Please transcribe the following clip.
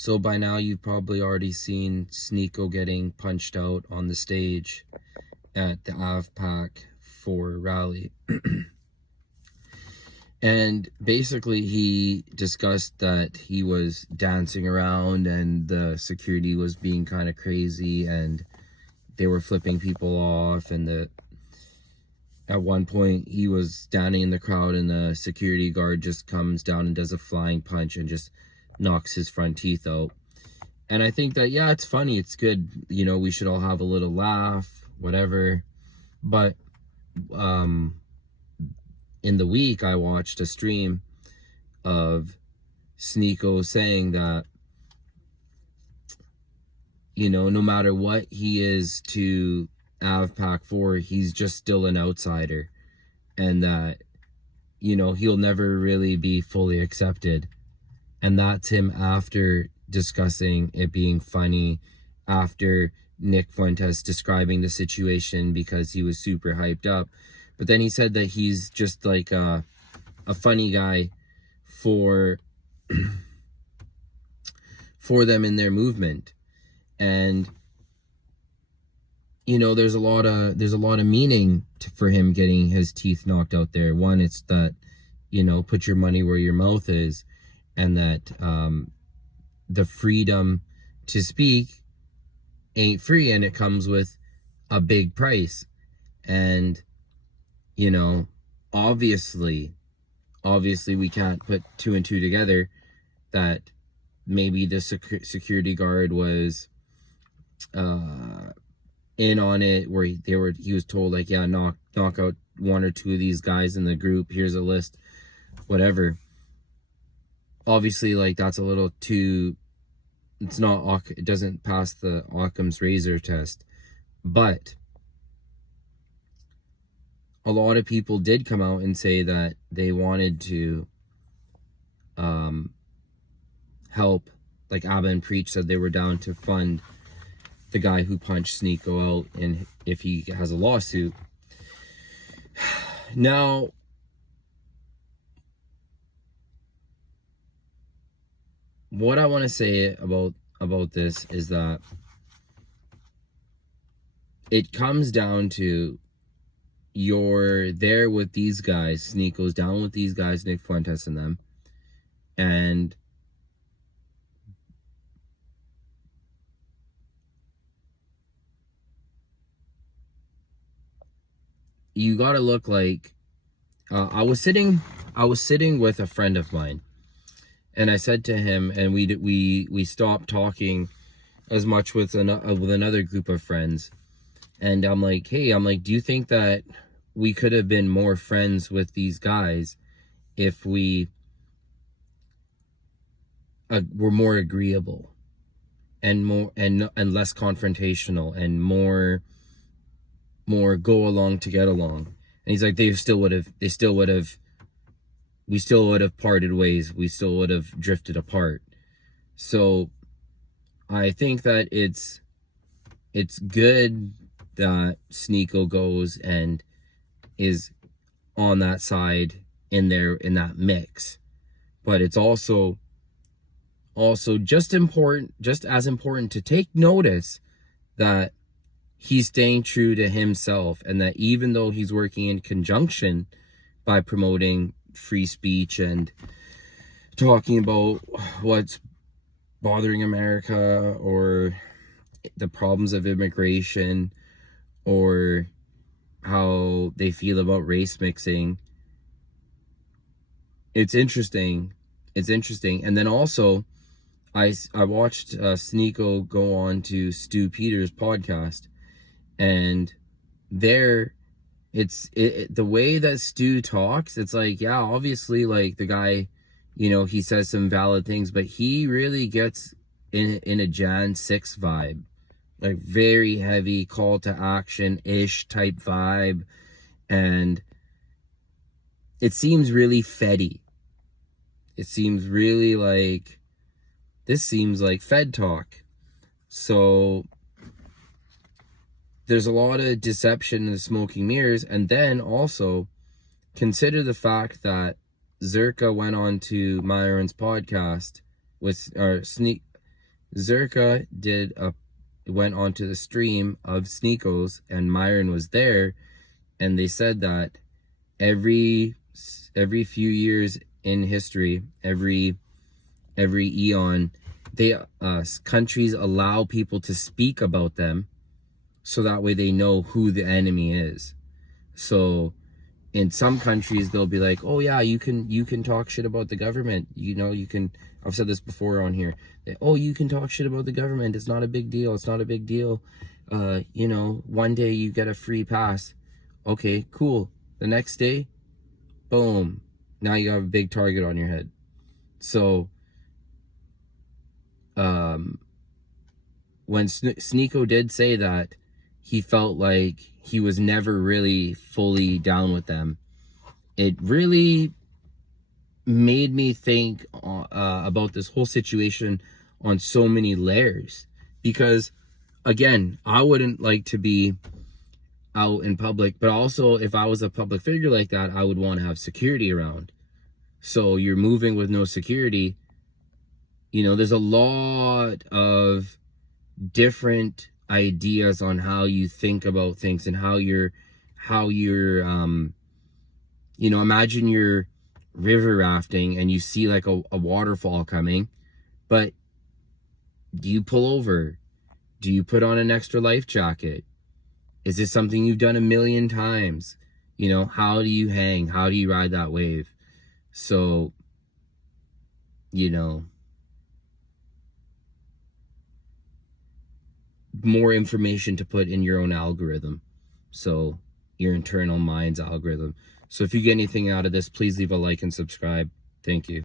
So by now you've probably already seen Sneako getting punched out on the stage at the AFPaC for rally. And basically he discussed that he was dancing around and the security was being kind of crazy and they were flipping people off, and at one point he was standing in the crowd and the security guard just comes down and does a flying punch and just knocks his front teeth out. And I think that, yeah, it's funny, it's good, you know, we should all have a little laugh, whatever. But in the week I watched a stream of Sneako saying that, you know, no matter what he is to AFPaC 4, he's just still an outsider, and that, you know, he'll never really be fully accepted. And that's him after discussing it being funny, after Nick Fuentes describing the situation because he was super hyped up. But then he said that he's just like a funny guy for them in their movement. And, you know, there's a lot of meaning for him getting his teeth knocked out there. One, it's that, you know, put your money where your mouth is, and that the freedom to speak ain't free, and it comes with a big price. And, you know, obviously we can't put two and two together that maybe the security guard was in on it, where he was told, like, yeah, knock out one or two of these guys in the group, here's a list, whatever. Obviously, like, that's a little too, it doesn't pass the Occam's razor test. But a lot of people did come out and say that they wanted to help. Like AFPaC said they were down to fund the guy who punched Sneako out, and if he has a lawsuit. Now, what I want to say about this is that it comes down to, you're there with these guys, Sneako's down with these guys, Nick Fuentes and them, and you gotta look like, I was sitting with a friend of mine, and I said to him, and we stopped talking as much with another group of friends, and I'm like, hey, do you think that we could have been more friends with these guys if we were more agreeable and less confrontational and more go along to get along? And he's like, we still would have parted ways, we still would have drifted apart. So I think that it's good that Sneako goes and is on that side in that mix, but it's also just as important to take notice that he's staying true to himself, and that even though he's working in conjunction by promoting free speech and talking about what's bothering America or the problems of immigration or how they feel about race mixing, it's interesting. And then also I watched Sneako go on to Stu Peters' podcast, and there the way that Stu talks, it's like, yeah, obviously, like, the guy, you know, he says some valid things, but he really gets in a Jan 6 vibe, like very heavy call to action-ish type vibe, and it seems really Feddy. It seems really like, this seems like Fed talk. So there's a lot of deception and smoking mirrors. And then also consider the fact that Zerka went on to Myron's podcast with Zerka went onto the stream of Sneako's, and Myron was there, and they said that every few years in history, every eon, countries allow people to speak about them, so that way they know who the enemy is. So in some countries they'll be like, oh yeah, you can talk shit about the government, you can, I've said this before on here, oh, you can talk shit about the government, it's not a big deal, one day you get a free pass. Okay, cool. The next day, boom, now you have a big target on your head. So when Sneako did say that he felt like he was never really fully down with them, it really made me think about this whole situation on so many layers. Because again, I wouldn't like to be out in public, but also if I was a public figure like that, I would want to have security around. So you're moving with no security, there's a lot of different ideas on how you think about things, and how you're imagine you're river rafting and you see like a waterfall coming, but do you pull over? Do you put on an extra life jacket? Is this something you've done a million times? How do you hang? How do you ride that wave? So, more information to put in your own algorithm. So your internal mind's algorithm. So if you get anything out of this, please leave a like and subscribe. Thank you.